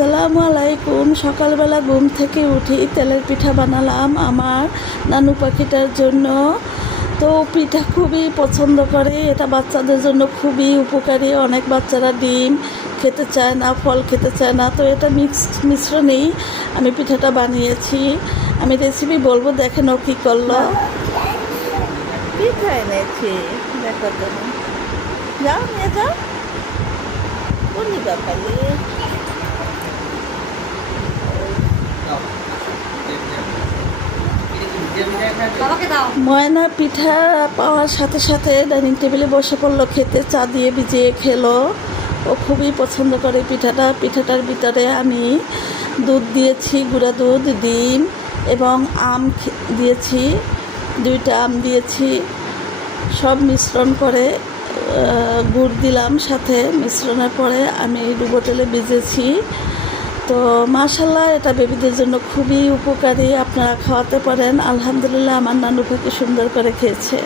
আসসালামু আলাইকুম। সকালবেলা ঘুম থেকে উঠি তেলের পিঠা বানালাম আমার নানু পাখিটার জন্য। তো পিঠা খুবই পছন্দ করে, এটা বাচ্চাদের জন্য খুবই উপকারী। অনেক বাচ্চারা ডিম খেতে চায় না, ফল খেতে চায় না, তো এটা মিশ্রণেই আমি পিঠাটা বানিয়েছি। আমি রেসিপি বলবো, দেখেন ও কী করলো। পিঠা এনেছি, দেখো তুমি, যাও নিয়ে যাও। বলি বাপালি ময়না পিঠা পাওয়ার সাথে সাথে ডাইনিং টেবিলে বসে পড়লো খেতে, চা দিয়ে ভিজিয়ে খেলো। ও খুবই পছন্দ করে পিঠাটার ভিতরে আমি দুধ দিয়েছি, গুঁড়া দুধ, ডিম এবং আম দিয়েছি, 2টা আম দিয়েছি। সব মিশ্রণ করে গুড় দিলাম সাথে। মিশ্রণের পরে আমি ডুবো তেলে ভিজেছি। তো মাশাআল্লাহ, এটা বেবিদের জন্য খুবই উপকারী, আপনারা খাওয়াতে পারেন। আলহামদুলিল্লাহ, আমার নানু পাখি সুন্দর করে খেয়েছে।